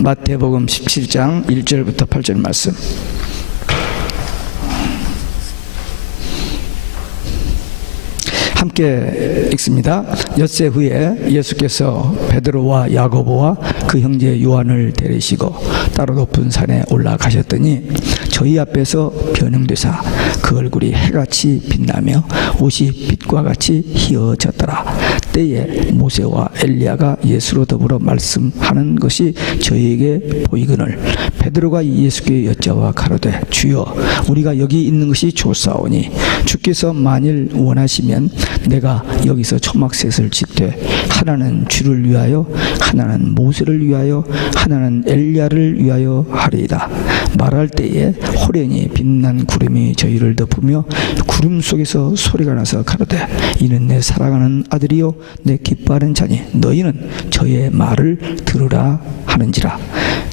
마태복음 17장 1절부터 8절 말씀. 함께 읽습니다. 엿새 후에 예수께서 베드로와 야고보와 그 형제 요한을 데리시고 따로 높은 산에 올라가셨더니 저희 앞에서 변형되사 그 얼굴이 해같이 빛나며 옷이 빛과 같이 희어졌더라. 때에 모세와 엘리야가 예수로 더불어 말씀하는 것이 저희에게 보이거늘 베드로가 예수께 여짜와 가로되 주여 우리가 여기 있는 것이 좋사오니 주께서 만일 원하시면 내가 여기서 초막셋을 짓되 하나는 주를 위하여 하나는 모세를 위하여 하나는 엘리야를 위하여 하리이다. 말할 때에 호련히 빛난 구름이 저희를 덮으며 구름 속에서 소리가 나서 가로되 이는 내 사랑하는 아들이요 내 기뻐하는 자니 너희는 저의 말을 들으라 하는지라.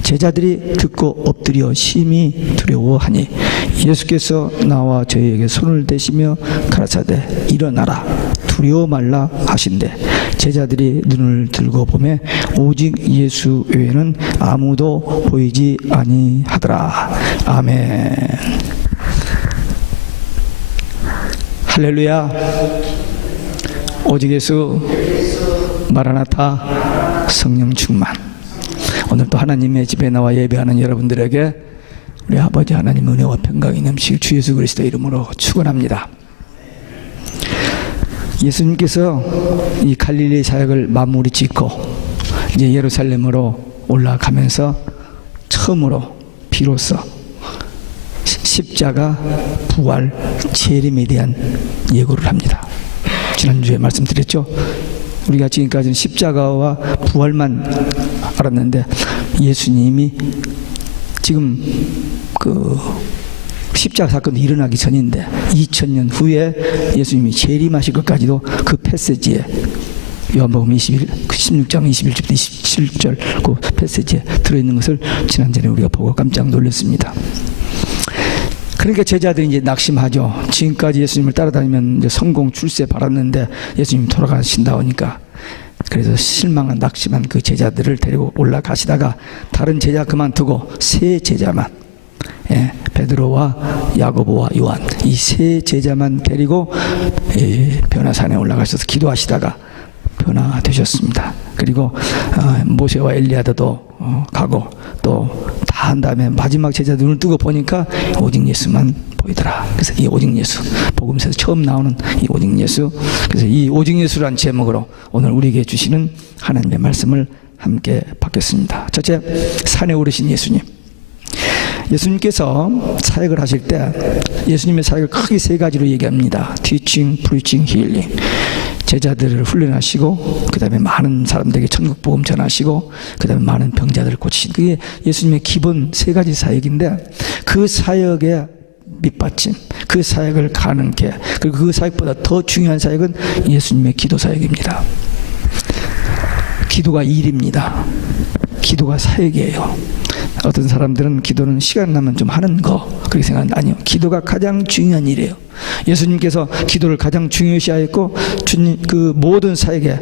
제자들이 듣고 엎드려 심히 두려워하니 예수께서 나와 저희에게 손을 대시며 가라사대 일어나라 두려워 말라 하신대 제자들이 눈을 들고 보매 오직 예수 외에는 아무도 보이지 아니하더라. 아멘. 할렐루야. 오직 예수, 마라나타, 성령 충만. 오늘 또 하나님의 집에 나와 예배하는 여러분들에게 우리 아버지 하나님 은혜와 평강이 넘치길 주 예수 그리스도 이름으로 축원합니다. 예수님께서 이 갈릴리 사역을 마무리 짓고 이제 예루살렘으로 올라가면서 처음으로 비로소 십자가, 부활, 재림에 대한 예고를 합니다. 지난주에 말씀드렸죠. 우리가 지금까지는 십자가와 부활만 알았는데 예수님이 지금 그 십자가 사건이 일어나기 전인데 2000년 후에 예수님이 재림하실 것까지도 그 패시지에 요한복음 16장 21절부터 27절 그 패시지에 들어있는 것을 지난주에 우리가 보고 깜짝 놀랐습니다. 그러니까 제자들이 이제 낙심하죠. 지금까지 예수님을 따라다니면 이제 성공 출세 바랐는데 예수님 돌아가신다 오니까 그래서 실망한 낙심한 그 제자들을 데리고 올라가시다가 다른 제자 그만두고 세 제자만 베드로와 야고보와 요한 이 세 제자만 데리고 변화산에 올라가셔서 기도하시다가 변화되셨습니다. 그리고 모세와 엘리야도 가고 또 다 한 다음에 마지막 제자 눈을 뜨고 보니까 오직 예수만 보이더라. 그래서 이 오직 예수 복음서에서 처음 나오는 이 오직 예수, 그래서 이 오직 예수라는 제목으로 오늘 우리에게 주시는 하나님의 말씀을 함께 받겠습니다. 첫째, 산에 오르신 예수님. 예수님께서 사역을 하실 때 예수님의 사역을 크게 세 가지로 얘기합니다. Teaching, Preaching, Healing. 제자들을 훈련하시고 그 다음에 많은 사람들에게 천국 복음 전하시고 그 다음에 많은 병자들을 고치신, 그게 예수님의 기본 세 가지 사역인데 그 사역의 밑받침, 그 사역을 가능케, 그리고 그 사역보다 더 중요한 사역은 예수님의 기도 사역입니다. 기도가 일입니다. 기도가 사역이에요. 어떤 사람들은 기도는 시간 나면 좀 하는 거 그렇게 생각하는데 아니요. 기도가 가장 중요한 일이에요. 예수님께서 기도를 가장 중요시하였고 주님 그 모든 사역의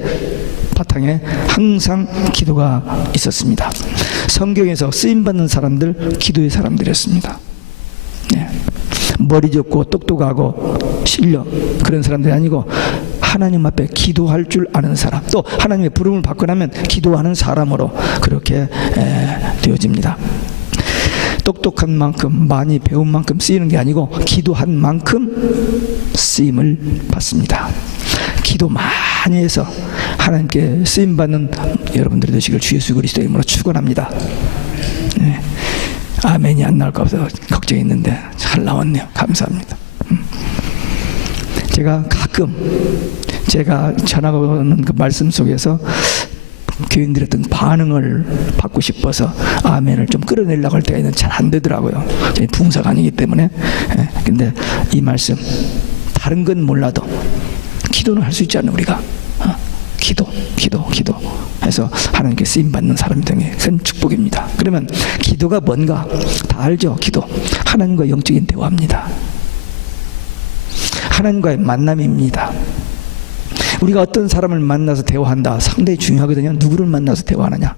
바탕에 항상 기도가 있었습니다. 성경에서 쓰임받는 사람들 기도의 사람들이었습니다. 네. 머리 좋고 똑똑하고 실력 그런 사람들이 아니고 하나님 앞에 기도할 줄 아는 사람, 또 하나님의 부름을 받고 나면 기도하는 사람으로 그렇게 되어집니다. 똑똑한 만큼 많이 배운 만큼 쓰이는 게 아니고 기도한 만큼 쓰임을 받습니다. 기도 많이 해서 하나님께 쓰임받는 여러분들이 되시길 주 예수 그리스도 이름으로 축원합니다. 네. 아멘이 안 나올까 봐서 걱정했는데 잘 나왔네요. 감사합니다. 제가 가끔 제가 전하고는 그 말씀 속에서 교인들의 어떤 반응을 받고 싶어서 아멘을 좀 끌어내려고 할 때가 있는데 잘 안 되더라고요. 저희 부흥사가 아니기 때문에. 근데 이 말씀 다른 건 몰라도 기도는 할 수 있잖아요. 우리가 기도 해서 하나님께 쓰임받는 사람이 되는 게 큰 축복입니다. 그러면 기도가 뭔가 다 알죠. 기도 하나님과 영적인 대화입니다. 하나님과의 만남입니다. 우리가 어떤 사람을 만나서 대화한다 상당히 중요하거든요. 누구를 만나서 대화하느냐.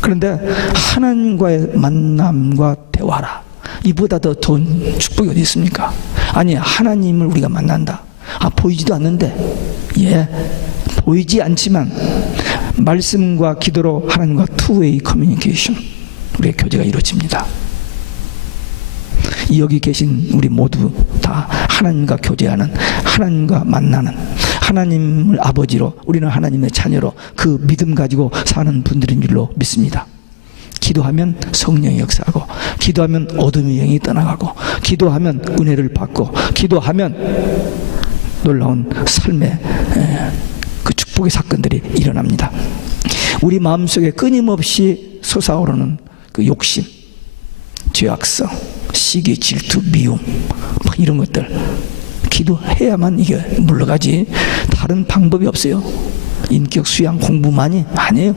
그런데 하나님과의 만남과 대화라. 이보다 더 좋은 축복이 어디 있습니까? 아니, 하나님을 우리가 만난다. 보이지도 않는데, 보이지 않지만 말씀과 기도로 하나님과 투웨이 커뮤니케이션, 우리의 교제가 이루어집니다. 여기 계신 우리 모두 다 하나님과 교제하는, 하나님과 만나는, 하나님을 아버지로, 우리는 하나님의 자녀로 그 믿음 가지고 사는 분들인 줄로 믿습니다. 기도하면 성령이 역사하고, 기도하면 어둠의 영이 떠나가고, 기도하면 은혜를 받고, 기도하면 놀라운 삶의 그 축복의 사건들이 일어납니다. 우리 마음속에 끊임없이 솟아오르는 그 욕심, 죄악성, 시기, 질투, 미움, 이런 것들 기도해야만 이게 물러가지 다른 방법이 없어요. 인격 수양 공부만이 아니에요.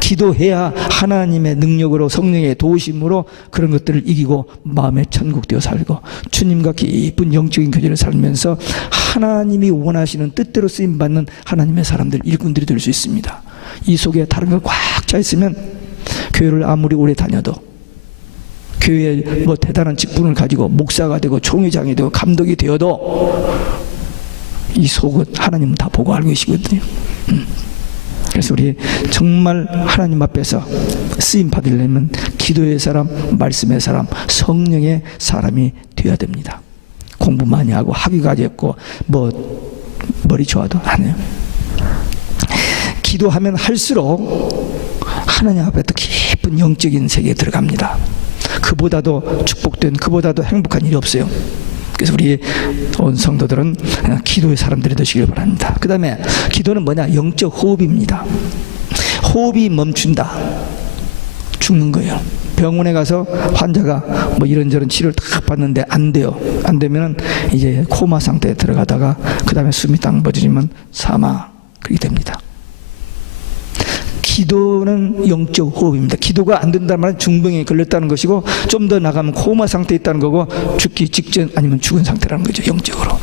기도해야 하나님의 능력으로, 성령의 도우심으로 그런 것들을 이기고 마음의 천국 되어 살고, 주님과 깊은 영적인 교제를 살면서 하나님이 원하시는 뜻대로 쓰임받는 하나님의 사람들, 일꾼들이 될 수 있습니다. 이 속에 다른 걸 꽉 차 있으면 교회를 아무리 오래 다녀도, 교회에 뭐 대단한 직분을 가지고 목사가 되고 총회장이 되고 감독이 되어도 이 속은 하나님은 다 보고 알고 계시거든요. 그래서 우리 정말 하나님 앞에서 쓰임 받으려면 기도의 사람, 말씀의 사람, 성령의 사람이 되어야 됩니다. 공부 많이 하고 학위까지 했고 뭐 머리 좋아도 안 해요. 기도하면 할수록 하나님 앞에 더 깊은 영적인 세계에 들어갑니다. 그보다도 축복된, 그보다도 행복한 일이 없어요. 그래서 우리 온 성도들은 기도의 사람들이 되시길 바랍니다. 그 다음에 기도는 뭐냐? 영적 호흡입니다. 호흡이 멈춘다, 죽는 거예요. 병원에 가서 환자가 뭐 이런저런 치료를 딱 받는데 안 돼요. 안 되면 이제 코마 상태에 들어가다가 그 다음에 숨이 딱 멎어지면 사망, 그렇게 됩니다. 기도는 영적 호흡입니다. 기도가 안 된다는 말은 중병에 걸렸다는 것이고, 좀 더 나가면 코마 상태에 있다는 거고, 죽기 직전 아니면 죽은 상태라는 거죠, 영적으로.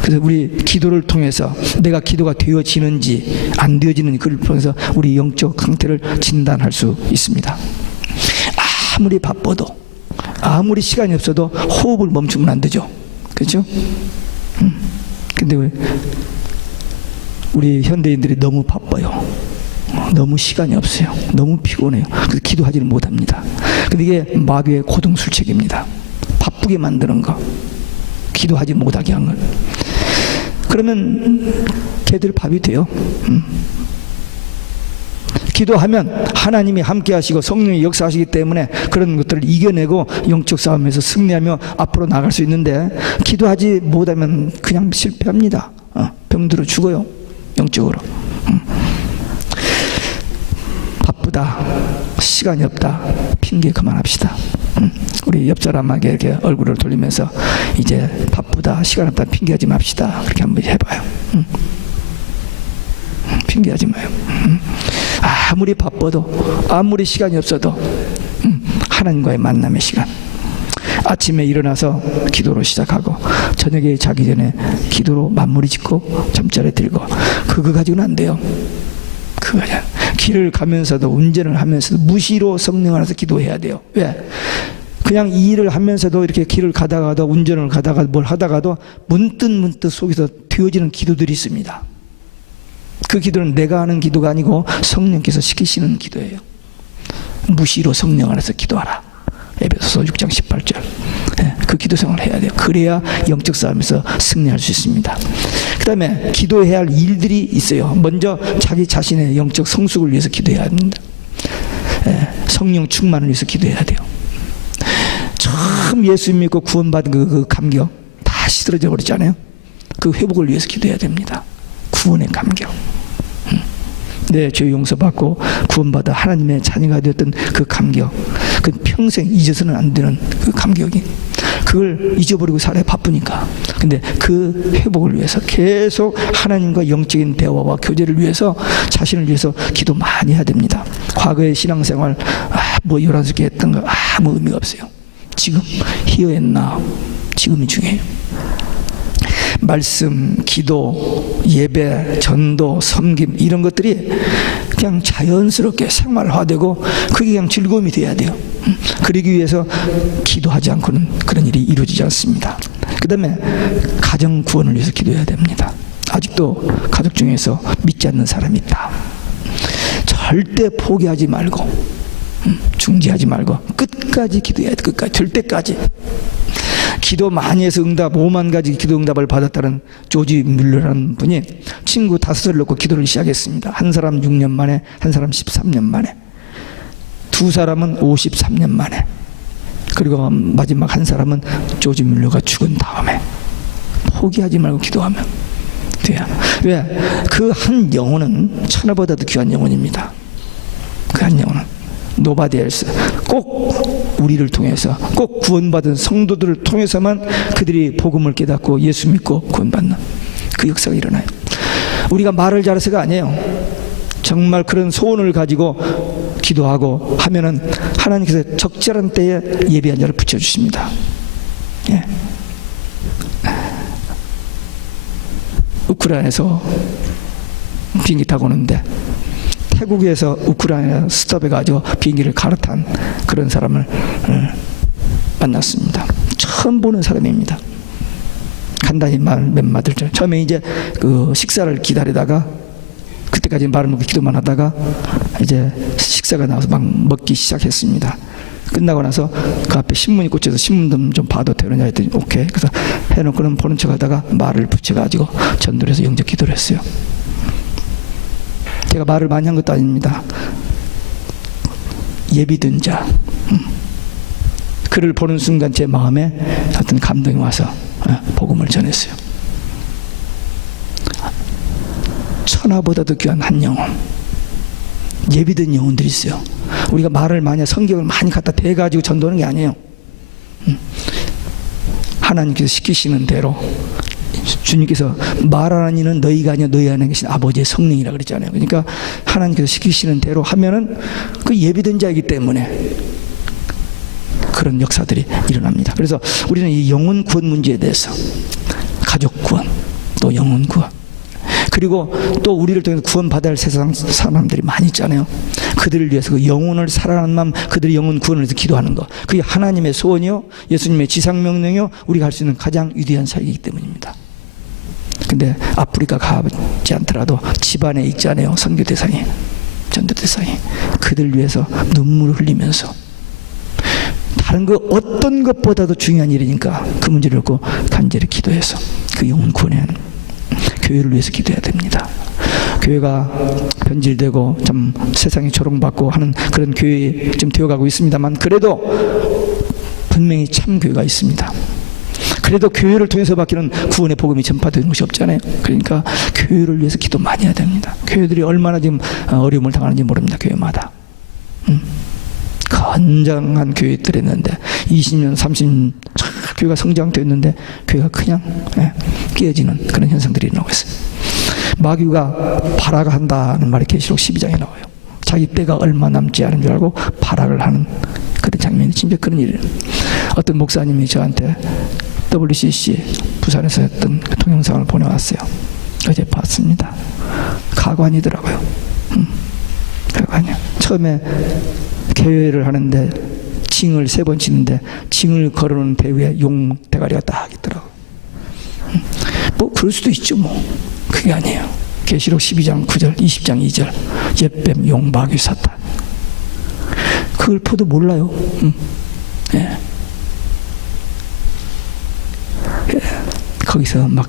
그래서 우리 기도를 통해서 내가 기도가 되어지는지 안 되어지는지, 그걸 통해서 우리 영적 상태를 진단할 수 있습니다. 아무리 바빠도, 아무리 시간이 없어도 호흡을 멈추면 안 되죠. 그렇죠? 근데 왜 우리 현대인들이 너무 바빠요. 너무 시간이 없어요. 너무 피곤해요. 그래서 기도하지는 못합니다. 근데 이게 마귀의 고등술책입니다. 바쁘게 만드는 거, 기도하지 못하게 한 걸. 그러면 걔들 밥이 돼요. 기도하면 하나님이 함께 하시고 성령이 역사하시기 때문에 그런 것들을 이겨내고 영적 싸움에서 승리하며 앞으로 나갈 수 있는데, 기도하지 못하면 그냥 실패합니다. 병들어 죽어요, 영적으로. 바쁘다, 시간이 없다, 핑계 그만합시다. 우리 옆 사람에게 이렇게 얼굴을 돌리면서 이제 바쁘다, 시간 없다 핑계하지 맙시다. 그렇게 한번 해봐요. 핑계하지 마요. 아무리 바빠도, 아무리 시간이 없어도 하나님과의 만남의 시간, 아침에 일어나서 기도로 시작하고 저녁에 자기 전에 기도로 마무리 짓고 잠자리에 들고, 그거 가지고는 안 돼요. 그거야. 길을 가면서도, 운전을 하면서도 무시로 성령 안에서 기도해야 돼요. 왜? 그냥 이 일을 하면서도, 이렇게 길을 가다가도, 운전을 가다가 뭘 하다가도 문득 속에서 되어지는 기도들이 있습니다. 그 기도는 내가 하는 기도가 아니고 성령께서 시키시는 기도예요. 무시로 성령 안에서 기도하라. 에베소서 6장 18절. 그 기도 생활을 해야 돼요. 그래야 영적 싸움에서 승리할 수 있습니다. 그 다음에 기도해야 할 일들이 있어요. 먼저 자기 자신의 영적 성숙을 위해서 기도해야 합니다. 성령 충만을 위해서 기도해야 돼요. 처음 예수 믿고 구원받은 그 감격 다 시들어져 버렸잖아요. 그 회복을 위해서 기도해야 됩니다. 구원의 감격, 내 죄 용서받고 구원받아 하나님의 자녀가 되었던 그 감격, 그 평생 잊어서는 안 되는 그 감격이, 그걸 잊어버리고 살아야 바쁘니까. 근데 그 회복을 위해서 계속 하나님과 영적인 대화와 교제를 위해서, 자신을 위해서 기도 많이 해야 됩니다. 과거의 신앙생활 뭐 11개 했던 거 아무 의미가 없어요. 지금 here and now, 지금이 중요해요. 말씀, 기도, 예배, 전도, 섬김, 이런 것들이 그냥 자연스럽게 생활화되고 그게 그냥 즐거움이 돼야 돼요. 그러기 위해서 기도하지 않고는 그런 일이 이루어지지 않습니다. 그 다음에 가정 구원을 위해서 기도해야 됩니다. 아직도 가족 중에서 믿지 않는 사람이 있다. 절대 포기하지 말고 중지하지 말고 끝까지 기도해야 돼. 끝까지, 될 때까지. 기도 많이 해서 5만 가지 기도 응답을 받았다는 조지 뮬러라는 분이 친구 5을 놓고 기도를 시작했습니다. 한 사람 6년 만에, 한 사람 13년 만에, 두 사람은 53년 만에, 그리고 마지막 한 사람은 조지 뮬러가 죽은 다음에. 포기하지 말고 기도하면 돼요. 왜? 그 한 영혼은 천하보다도 귀한 영혼입니다. 그 한 영혼은 nobody else. 꼭 우리를 통해서, 꼭 구원받은 성도들을 통해서만 그들이 복음을 깨닫고 예수 믿고 구원받는 그 역사가 일어나요. 우리가 말을 잘해서가 아니에요. 정말 그런 소원을 가지고 기도하고 하면은 하나님께서 적절한 때에 예비한 자를 붙여주십니다. 예. 우크라이나에서 비행기 타고 오는데 태국에서 우크라이나 스톱해가지고 비행기를 갈아탄 그런 사람을 만났습니다. 처음 보는 사람입니다. 간단히 몇 마디를. 처음에 이제 그 식사를 기다리다가, 그때까지 말을 먹고 기도만 하다가 이제 식사가 나와서 막 먹기 시작했습니다. 끝나고 나서 그 앞에 신문이 꽂혀서 신문 좀 봐도 되느냐 했더니 오케이. 그래서 해놓고는 보는 척 하다가 말을 붙여가지고 전도를 해서 영접 기도를 했어요. 제가 말을 많이 한 것도 아닙니다. 예비된 자. 그를 보는 순간 제 마음에 어떤 감동이 와서 복음을 전했어요. 천하보다도 귀한 한 영혼. 예비된 영혼들이 있어요. 우리가 말을 많이, 성경을 많이 갖다 대가지고 전도하는 게 아니에요. 하나님께서 시키시는 대로, 주님께서 말하는 이는 너희가 아니라 너희 안에 계신 아버지의 성령이라 그랬잖아요. 그러니까 하나님께서 시키시는 대로 하면은 그 예비된 자이기 때문에 그런 역사들이 일어납니다. 그래서 우리는 이 영혼 구원 문제에 대해서, 가족 구원, 또 영혼 구원, 그리고 또 우리를 통해서 구원받아야 할 세상 사람들이 많이 있잖아요. 그들을 위해서 그 영혼을 살아나는 마음, 그들의 영혼 구원을 위해서 기도하는 것, 그게 하나님의 소원이요, 예수님의 지상명령이요, 우리가 할 수 있는 가장 위대한 사역이기 때문입니다. 근데 아프리카 가지 않더라도 집안에 있잖아요. 선교 대상이, 전도 대상이. 그들을 위해서 눈물을 흘리면서, 다른 거 어떤 것보다도 중요한 일이니까 그 문제를 놓고 간절히 기도해서 그 영혼 구원하는 교회를 위해서 기도해야 됩니다. 교회가 변질되고 좀 세상에 조롱받고 하는 그런 교회 좀 되어가고 있습니다만, 그래도 분명히 참 교회가 있습니다. 그래도 교회를 통해서 받기는 구원의 복음이 전파되는 것이 없잖아요. 그러니까 교회를 위해서 기도 많이 해야 됩니다. 교회들이 얼마나 지금 어려움을 당하는지 모릅니다. 교회마다. 건장한 교회들이 있는데 20년, 30년 교회가 성장됐는데 교회가 그냥 깨어지는 그런 현상들이 나오고 있어요. 마귀가 발악을 한다는 말이 계시록 12장에 나와요. 자기 때가 얼마 남지 않은 줄 알고 발악을 하는 그런 장면이 진짜 그런 일이에요. 어떤 목사님이 저한테 WCC 부산에서 했던 그 동영상을 보내왔어요. 어제 봤습니다. 가관이더라고요. 가관이요. 처음에 개회를 하는데 징을 3번 치는데 징을 걸어놓은 배 위에 용 대가리가 딱 있더라고요. 뭐 그럴 수도 있죠. 뭐 그게 아니에요. 계시록 12장 9절, 20장 2절, 옛뱀, 용, 마귀, 사탄. 그걸 포도 몰라요. 예. 예. 거기서 막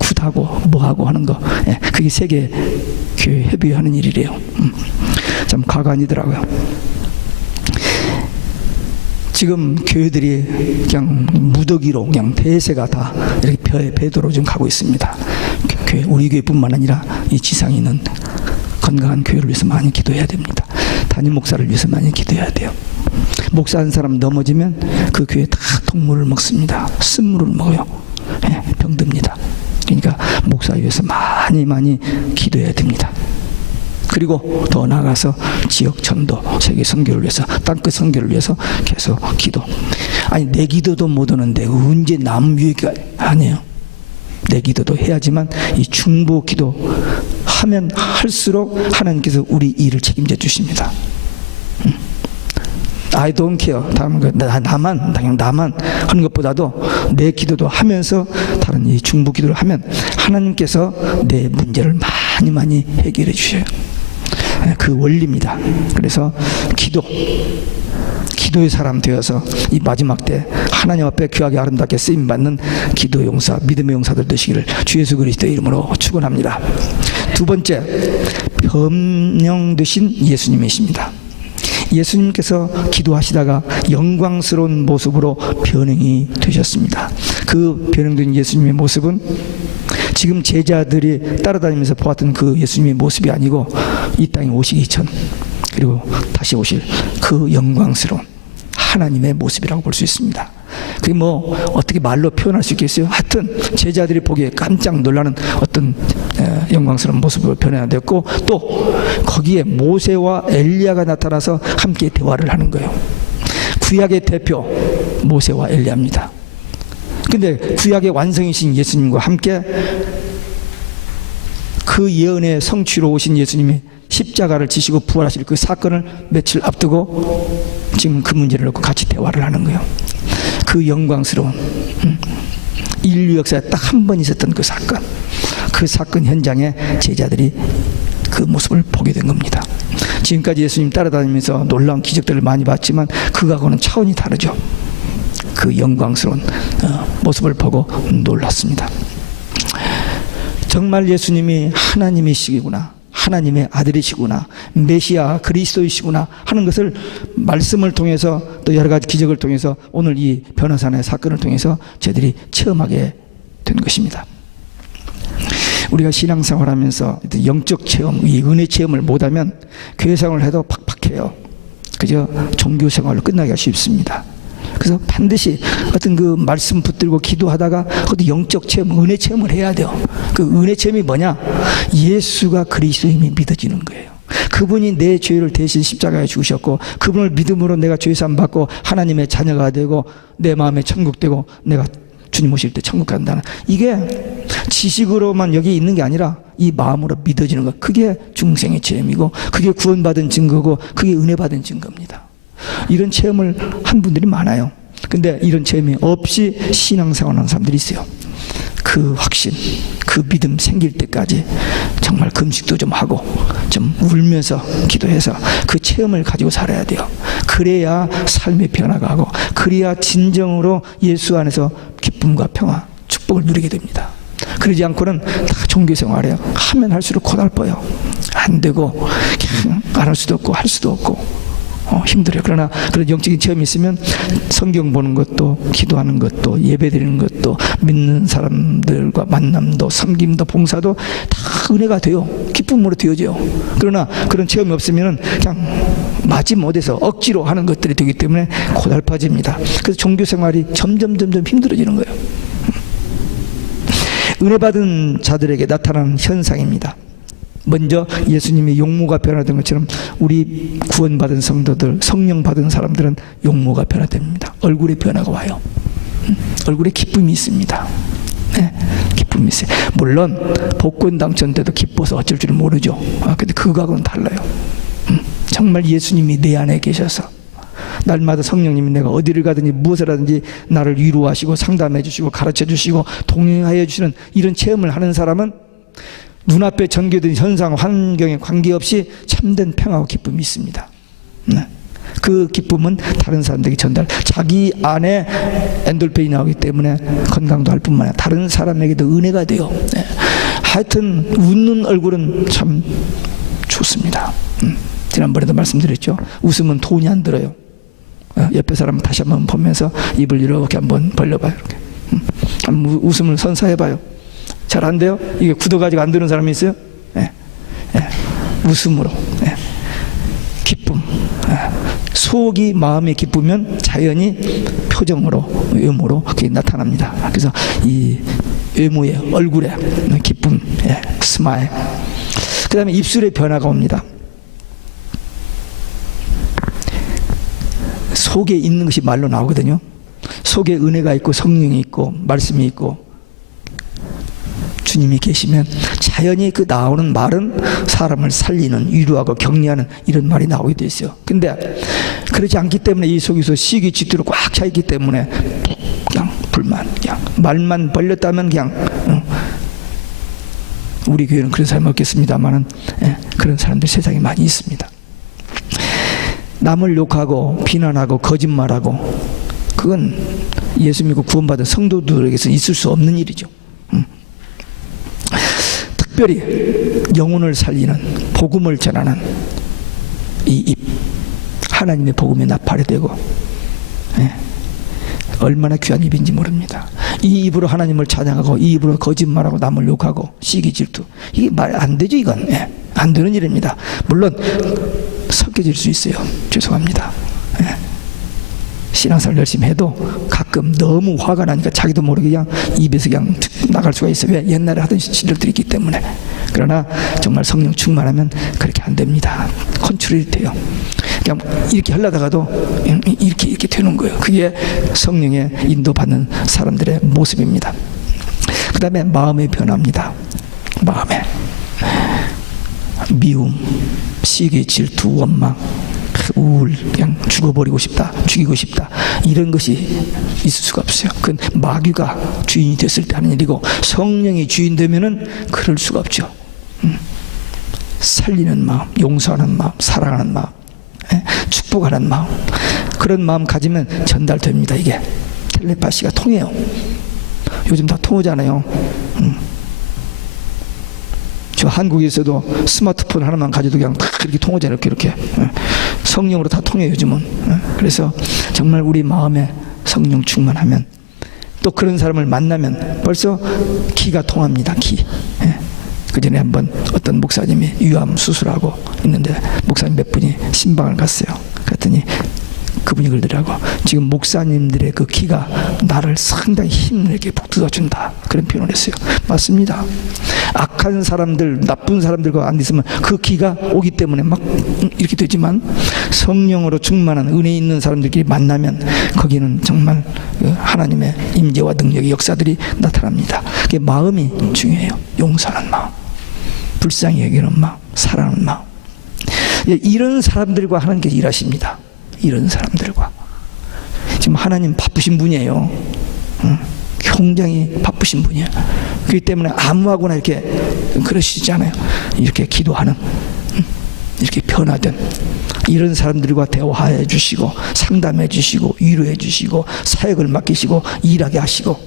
굿하고 뭐하고 하는 거, 예. 그게 세계 교회 협의하는 일이래요. 참 가관이더라고요. 지금 교회들이 그냥 무더기로 그냥 대세가 다 이렇게 배도로 좀 가고 있습니다. 교회, 우리 교회뿐만 아니라 이 지상에 있는 건강한 교회를 위해서 많이 기도해야 됩니다. 담임 목사를 위해서 많이 기도해야 돼요. 목사 한 사람 넘어지면 그 교회 다 동물을 먹습니다. 쓴물을 먹어요. 예, 병듭니다. 그러니까 목사 위해서 많이 기도해야 됩니다. 그리고 더 나아가서 지역 전도, 세계 선교를 위해서, 땅끝 선교를 위해서 계속 기도. 아니 내 기도도 못 오는데 언제 남 위기가 아니에요. 내 기도도 해야지만 이 중보 기도 하면 할수록 하나님께서 우리 일을 책임져 주십니다. I don't care. 나만 하는 것보다도 내 기도도 하면서 다른 이 중보 기도를 하면 하나님께서 내 문제를 많이 해결해 주셔요. 그 원리입니다. 그래서 기도의 사람 되어서 이 마지막 때 하나님 앞에 귀하게 아름답게 쓰임받는 기도 용사, 믿음의 용사들 되시기를 주 예수 그리스도의 이름으로 축원합니다. 두 번째, 변형 되신 예수님이십니다. 예수님께서 기도하시다가 영광스러운 모습으로 변형이 되셨습니다. 그 변형된 예수님의 모습은 지금 제자들이 따라다니면서 보았던 그 예수님의 모습이 아니고 이 땅에 오시기 전 그리고 다시 오실 그 영광스러운 하나님의 모습이라고 볼 수 있습니다. 그게 뭐 어떻게 말로 표현할 수 있겠어요? 하여튼 제자들이 보기에 깜짝 놀라는 어떤 영광스러운 모습으로 변화되었고, 또 거기에 모세와 엘리야가 나타나서 함께 대화를 하는 거예요. 구약의 대표 모세와 엘리야입니다. 근데 구약의 완성이신 예수님과 함께 그 예언의 성취로 오신 예수님이 십자가를 지시고 부활하실 그 사건을 며칠 앞두고 지금 그 문제를 놓고 같이 대화를 하는 거예요. 그 영광스러운 인류 역사에 딱 한 번 있었던 그 사건 현장에 제자들이 그 모습을 보게 된 겁니다. 지금까지 예수님 따라다니면서 놀라운 기적들을 많이 봤지만 그거하고는 차원이 다르죠. 그 영광스러운 모습을 보고 놀랐습니다. 정말 예수님이 하나님이시구나, 하나님의 아들이시구나, 메시아 그리스도이시구나 하는 것을 말씀을 통해서 또 여러 가지 기적을 통해서 오늘 이 변화산의 사건을 통해서 저희들이 체험하게 된 것입니다. 우리가 신앙생활하면서 영적 체험, 이 은혜 체험을 못하면 교회 생활을 해도 팍팍해요. 그저 종교 생활로 끝나기가 쉽습니다. 그래서 반드시 어떤 그 말씀 붙들고 기도하다가 그것도 영적 체험, 은혜 체험을 해야 돼요. 그 은혜 체험이 뭐냐? 예수가 그리스도임이 믿어지는 거예요. 그분이 내 죄를 대신 십자가에 죽으셨고 그분을 믿음으로 내가 죄사함 받고 하나님의 자녀가 되고 내 마음에 천국 되고 내가 주님 오실 때 천국 간다는, 이게 지식으로만 여기 있는 게 아니라 이 마음으로 믿어지는 것, 그게 중생의 체험이고 그게 구원받은 증거고 그게 은혜 받은 증거입니다. 이런 체험을 한 분들이 많아요. 근데 이런 체험이 없이 신앙생활하는 사람들이 있어요. 그 확신, 그 믿음 생길 때까지 정말 금식도 좀 하고 좀 울면서 기도해서 그 체험을 가지고 살아야 돼요. 그래야 삶의 변화가 하고 그래야 진정으로 예수 안에서 기쁨과 평화, 축복을 누리게 됩니다. 그러지 않고는 다 종교생활이에요. 하면 할수록 고달퍼요. 안 되고 안 할 수도 없고 할 수도 없고 힘들어요. 그러나 그런 영적인 체험이 있으면 성경 보는 것도, 기도하는 것도, 예배드리는 것도, 믿는 사람들과 만남도, 섬김도, 봉사도 다 은혜가 돼요. 기쁨으로 되어져요. 그러나 그런 체험이 없으면 그냥 마지못해서 억지로 하는 것들이 되기 때문에 고달파집니다. 그래서 종교생활이 점점 힘들어지는 거예요. 은혜 받은 자들에게 나타나는 현상입니다. 먼저 예수님이 용모가 변화된 것처럼 우리 구원받은 성도들, 성령 받은 사람들은 용모가 변화됩니다. 얼굴에 변화가 와요. 얼굴에 기쁨이 있습니다. 네, 기쁨이 있어요. 물론 복권 당첨돼도 기뻐서 어쩔 줄 모르죠. 근데 그거하고는 달라요. 정말 예수님이 내 안에 계셔서 날마다 성령님이 내가 어디를 가든지 무엇을 하든지 나를 위로하시고 상담해 주시고 가르쳐 주시고 동행하여 주시는 이런 체험을 하는 사람은 눈앞에 전개된 현상, 환경에 관계없이 참된 평화와 기쁨이 있습니다. 그 기쁨은 다른 사람들에게 전달, 자기 안에 엔돌핀이 나오기 때문에 건강도 할 뿐만 아니라 다른 사람에게도 은혜가 돼요. 하여튼 웃는 얼굴은 참 좋습니다. 지난번에도 말씀드렸죠. 웃으면 돈이 안 들어요. 옆에 사람 다시 한번 보면서 입을 이렇게 한번 벌려봐요. 이렇게. 한번 웃음을 선사해봐요. 잘 안 돼요? 이게 굳어가지고 안 되는 사람이 있어요? 웃음으로, 기쁨. 속이 마음이 기쁘면 자연히 표정으로, 외모로 그게 나타납니다. 그래서 이 외모에, 얼굴에 기쁨, 스마일. 그 다음에 입술에 변화가 옵니다. 속에 있는 것이 말로 나오거든요. 속에 은혜가 있고 성령이 있고 말씀이 있고 주님이 계시면 자연히 그 나오는 말은 사람을 살리는, 위로하고 격려하는 이런 말이 나오게 돼 있어요. 근데 그렇지 않기 때문에 이 속에서 시기 질투로 꽉 차 있기 때문에 그냥 불만, 그냥 말만 벌렸다면 그냥 우리 교회는 그런 사람이 없겠습니다만은 그런 사람들 세상에 많이 있습니다. 남을 욕하고 비난하고 거짓말하고 그건 예수 믿고 구원받은 성도들에게서 있을 수 없는 일이죠. 특별히 영혼을 살리는 복음을 전하는 이 입, 하나님의 복음에 나팔이 되고 얼마나 귀한 입인지 모릅니다. 이 입으로 하나님을 찬양하고 이 입으로 거짓말하고 남을 욕하고 시기 질투, 이게 말 안 되죠. 이건 안 되는 일입니다. 물론 섞여질 수 있어요. 죄송합니다. 신앙생활 열심히 해도 가끔 너무 화가 나니까 자기도 모르게 그냥 입에서 그냥 나갈 수가 있어요. 왜? 옛날에 하던 실력들이 있기 때문에. 그러나 정말 성령 충만하면 그렇게 안 됩니다. 컨트롤이 돼요. 그냥 이렇게 하려다가도 이렇게 되는 거예요. 그게 성령의 인도받는 사람들의 모습입니다. 그 다음에 마음의 변화입니다. 마음에 미움, 시기, 질투, 원망, 우울, 그냥 죽어버리고 싶다, 죽이고 싶다, 이런 것이 있을 수가 없어요. 그건 마귀가 주인이 됐을 때 하는 일이고, 성령이 주인 되면은 그럴 수가 없죠. 살리는 마음, 용서하는 마음, 사랑하는 마음, 축복하는 마음, 그런 마음 가지면 전달됩니다. 이게 텔레파시가 통해요. 요즘 다 통하잖아요. 저 한국에서도 스마트폰 하나만 가져도 그냥 다 이렇게 통하잖아요. 이렇게 성령으로 다 통해요, 요즘은. 그래서 정말 우리 마음에 성령 충만하면, 또 그런 사람을 만나면 벌써 기가 통합니다. 기. 그 전에 한번 어떤 목사님이 위암 수술하고 있는데 목사님 몇 분이 신방을 갔어요. 그랬더니 그분이 그러더라고, 지금 목사님들의 그 기가 나를 상당히 힘을 이렇게 북돋아준다, 그런 표현을 했어요. 맞습니다. 악한 사람들, 나쁜 사람들과 안 있으면 그 기가 오기 때문에 막 이렇게 되지만, 성령으로 충만한 은혜 있는 사람들끼리 만나면 거기는 정말 하나님의 임재와 능력의 역사들이 나타납니다. 그게 마음이 중요해요. 용서하는 마음, 불쌍히 여기는 마음, 사랑하는 마음. 이런 사람들과 하나님께서 일하십니다. 이런 사람들과. 지금 하나님 바쁘신 분이에요. 굉장히 바쁘신 분이에요. 그렇기 때문에 아무하고나 이렇게 그러시지 않아요. 이렇게 기도하는, 이렇게 변화된 이런 사람들과 대화해 주시고, 상담해 주시고, 위로해 주시고, 사역을 맡기시고, 일하게 하시고,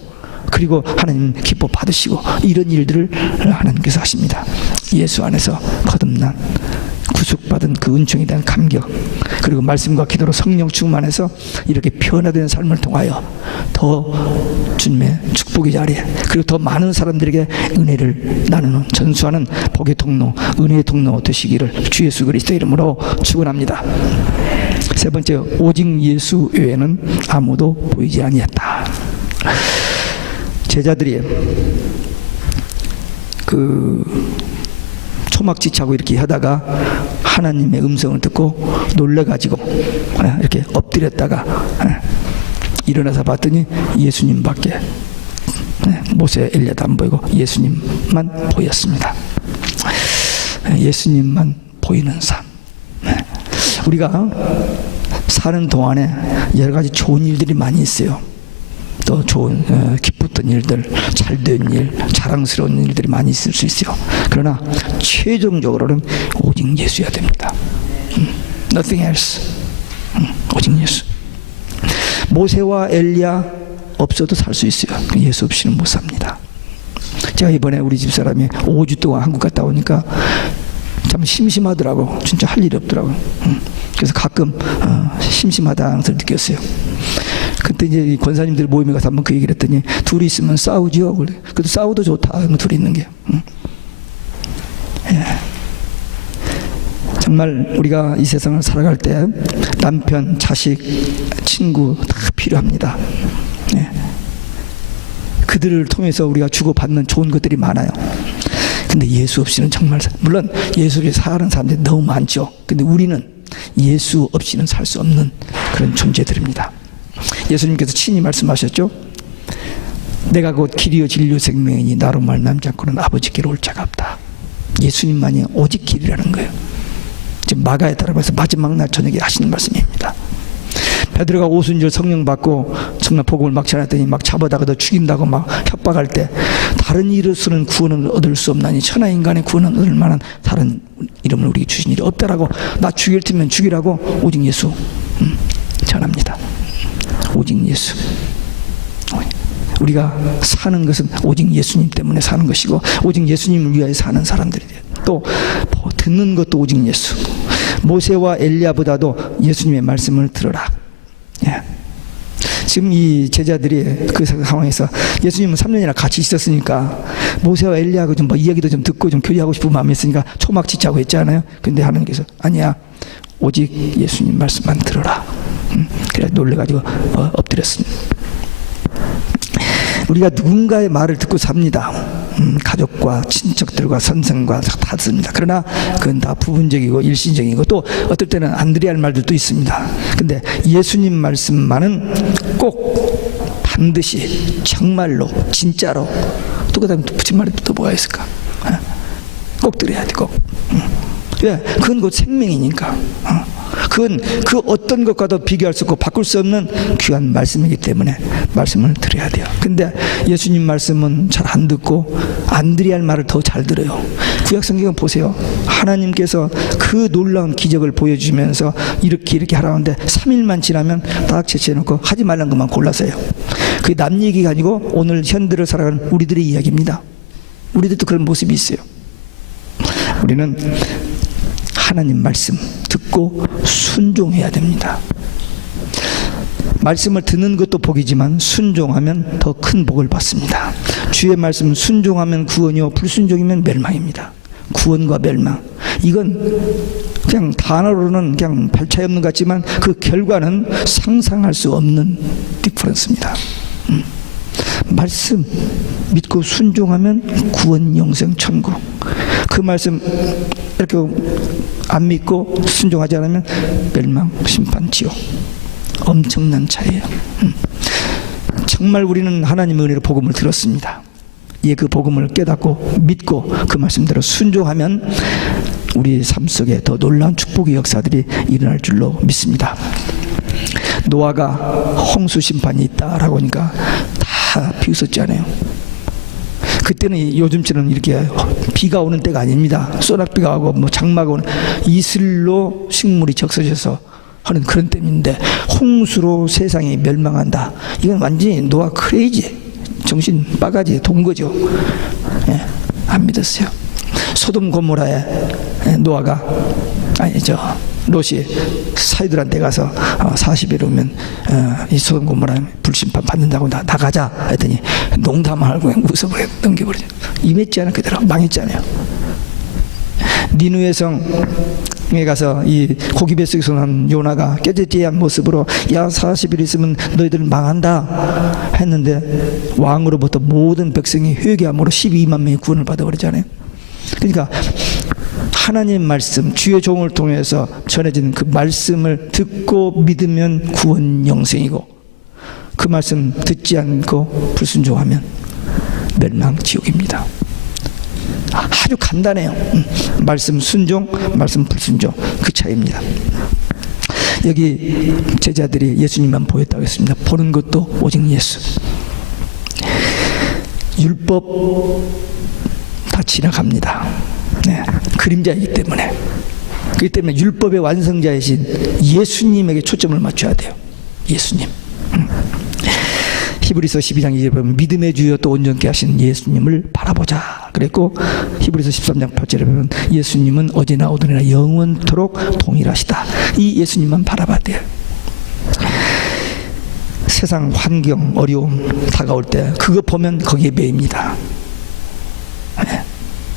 그리고 하나님 기뻐 받으시고, 이런 일들을 하나님께서 하십니다. 예수 안에서 거듭난, 구속받은 그 은총에 대한 감격, 그리고 말씀과 기도로 성령 충만해서 이렇게 변화된 삶을 통하여 더 주님의 축복의 자리에, 그리고 더 많은 사람들에게 은혜를 나누는, 전수하는 복의 통로, 은혜의 통로 되시기를 주 예수 그리스도의 이름으로 축원합니다. 세 번째, 오직 예수 외에는 아무도 보이지 아니했다. 제자들이 초막지차고 이렇게 하다가 하나님의 음성을 듣고 놀래가지고 이렇게 엎드렸다가 일어나서 봤더니 예수님밖에, 모세, 엘리야도 안 보이고 예수님만 보였습니다. 예수님만 보이는 삶. 우리가 사는 동안에 여러 가지 좋은 일들이 많이 있어요. 또 좋은 기뻤던 일들, 잘된 일, 자랑스러운 일들이 많이 있을 수 있어요. 그러나 최종적으로는 오직 예수여야 됩니다. Nothing else. 오직 예수. 모세와 엘리야 없어도 살 수 있어요. 예수 없이는 못 삽니다. 제가 이번에 우리 집사람이 5주 동안 한국 갔다 오니까 참 심심하더라고. 진짜 할 일이 없더라고. 그래서 가끔 심심하다는 걸 느꼈어요. 그때 이제 권사님들 모임에 가서 한번 그 얘기를 했더니, 둘이 있으면 싸우죠. 그래도 싸워도 좋다, 둘이 있는 게. 정말 우리가 이 세상을 살아갈 때 남편, 자식, 친구 다 필요합니다. 그들을 통해서 우리가 주고받는 좋은 것들이 많아요. 근데 예수 없이는 정말, 물론 예수 없이 사는 사람들이 너무 많죠. 근데 우리는 예수 없이는 살 수 없는 그런 존재들입니다. 예수님께서 친히 말씀하셨죠. 내가 곧 길이요 진리요 생명이니 나로 말미암지 않고는 아버지께로 올 자가 없다. 예수님만이 오직 길이라는 거예요. 지금 마가에 따라서 마지막 날 저녁에 하시는 말씀입니다. 베드로가 오순절 성령 받고 정말 복음을 막 전했더니 막 잡아다가 죽인다고 막 협박할 때 다른 이로서는 구원을 얻을 수 없나니 천하 인간의 구원을 얻을 만한 다른 이름을 우리에게 주신 일이 없다라고, 나 죽일 테면 죽이라고 오직 예수 전합니다. 오직 예수. 우리가 사는 것은 오직 예수님 때문에 사는 것이고 오직 예수님을 위하여 사는 사람들이 돼요. 또 듣는 것도 오직 예수. 모세와 엘리야보다도 예수님의 말씀을 들어라. 예. 지금 이 제자들이 그 상황에서 예수님은 3년이나 같이 있었으니까 모세와 엘리야하고 좀 뭐 이야기도 좀 듣고 좀 교류하고 싶은 마음이 있으니까 초막 짓자고 했잖아요. 근데 하나님께서 아니야, 오직 예수님 말씀만 들어라. 그래 놀래가지고 엎드렸습니다. 우리가 누군가의 말을 듣고 삽니다. 가족과 친척들과 선생과 다 씁니다. 그러나 그건 다 부분적이고 일시적이고 또 어떨 때는 안 드려야 할 말들도 있습니다. 근데 예수님 말씀만은 꼭 반드시 정말로 진짜로, 또 그 다음에 붙인 말이 또 뭐가 있을까? 꼭 드려야 돼. 꼭. 왜? 그건 곧 생명이니까. 그건 그 어떤 것과도 비교할 수 없고 바꿀 수 없는 귀한 말씀이기 때문에 말씀을 드려야 돼요. 근데 예수님 말씀은 잘 안 듣고 안 드려야 할 말을 더 잘 들어요. 구약 성경을 보세요. 하나님께서 그 놀라운 기적을 보여주면서 이렇게 하라는데 3일만 지나면 딱 제치해놓고 하지 말란 것만 골라서 해요. 그게 남 얘기가 아니고 오늘 현대를 살아가는 우리들의 이야기입니다. 우리들도 그런 모습이 있어요. 우리는 하나님 말씀 듣고 순종해야 됩니다. 말씀을 듣는 것도 복이지만 순종하면 더 큰 복을 받습니다. 주의 말씀 순종하면 구원이요 불순종이면 멸망입니다. 구원과 멸망, 이건 그냥 단어로는 그냥 별 차이 없는 것 같지만 그 결과는 상상할 수 없는 디퍼런스입니다. 말씀 믿고 순종하면 구원, 영생, 천국. 그 말씀 이렇게 안 믿고 순종하지 않으면 멸망, 심판, 지옥. 엄청난 차이예요. 정말 우리는 하나님의 은혜로 복음을 들었습니다. 예, 그 복음을 깨닫고 믿고 그 말씀대로 순종하면 우리 삶 속에 더 놀라운 축복의 역사들이 일어날 줄로 믿습니다. 노아가 홍수 심판이 있다라고 하니까 다 비웃었잖아요. 그때는 요즘처럼 이렇게 비가 오는 때가 아닙니다. 소낙비가 오고 뭐 장마가 오는, 이슬로 식물이 적셔져서 하는 그런 때인데 홍수로 세상이 멸망한다. 이건 완전히 노아 크레이지, 정신 빠가지 돈 거죠. 예, 안 믿었어요. 소돔 고모라에 노아가 롯이 사이들한테 가서 40일 오면 이 소돔 고모라 불심판 받는다고 나가자 했더니 농담하고 웃어버려 넘겨버리죠. 임했지 않아, 그대로 망했잖아요. 니누의 성에 가서 이 고기 뱃속에서 난 요나가 깨지지한 모습으로 야 40일 있으면 너희들 망한다 했는데 왕으로부터 모든 백성이 회개함으로 12만 명이 구원을 받아버리잖아요. 그러니까 하나님 말씀, 주의 종을 통해서 전해진 그 말씀을 듣고 믿으면 구원, 영생이고 그 말씀 듣지 않고 불순종하면 멸망, 지옥입니다. 아주 간단해요. 말씀 순종, 말씀 불순종, 그 차이입니다. 여기 제자들이 예수님만 보였다고 했습니다. 보는 것도 오직 예수. 율법 다 지나갑니다. 네, 그림자이기 때문에. 그렇기 때문에 율법의 완성자이신 예수님에게 초점을 맞춰야 돼요. 예수님. 히브리서 12장 2절에 보면 믿음의 주여 또 온전케 하신 예수님을 바라보자 그랬고, 히브리서 13장 8절에 보면 예수님은 어제나 오늘이나 영원토록 동일하시다. 이 예수님만 바라봐야 돼요. 세상 환경, 어려움 다가올 때 그거 보면 거기에 매입니다.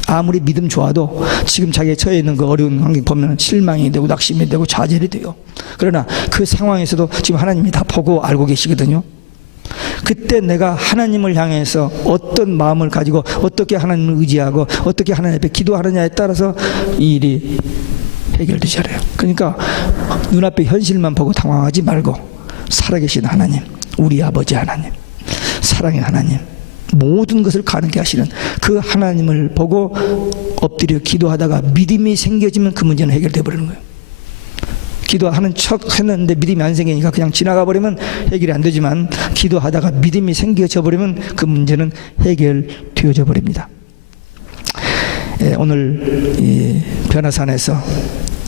아무리 믿음 좋아도 지금 자기가 처해 있는 그 어려운 환경 보면 실망이 되고 낙심이 되고 좌절이 돼요. 그러나 그 상황에서도 지금 하나님이 다 보고 알고 계시거든요. 그때 내가 하나님을 향해서 어떤 마음을 가지고 어떻게 하나님을 의지하고 어떻게 하나님 앞에 기도하느냐에 따라서 이 일이 해결되잖아요. 그러니까 눈앞에 현실만 보고 당황하지 말고 살아계신 하나님, 우리 아버지 하나님, 사랑의 하나님, 모든 것을 가능케 하시는 그 하나님을 보고 엎드려 기도하다가 믿음이 생겨지면 그 문제는 해결돼 버리는 거예요. 기도하는 척 했는데 믿음이 안 생기니까 그냥 지나가 버리면 해결이 안 되지만, 기도하다가 믿음이 생겨져 버리면 그 문제는 해결되어져 버립니다. 오늘 이 변화산에서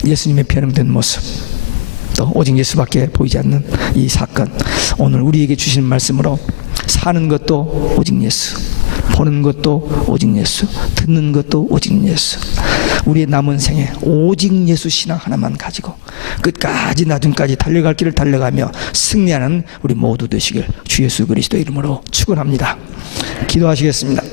예수님의 변형된 모습, 또 오직 예수밖에 보이지 않는 이 사건, 오늘 우리에게 주시는 말씀으로 사는 것도 오직 예수, 보는 것도 오직 예수, 듣는 것도 오직 예수, 우리의 남은 생에 오직 예수 신앙 하나만 가지고 끝까지 나중까지 달려갈 길을 달려가며 승리하는 우리 모두 되시길 주 예수 그리스도 이름으로 축원합니다. 기도하시겠습니다.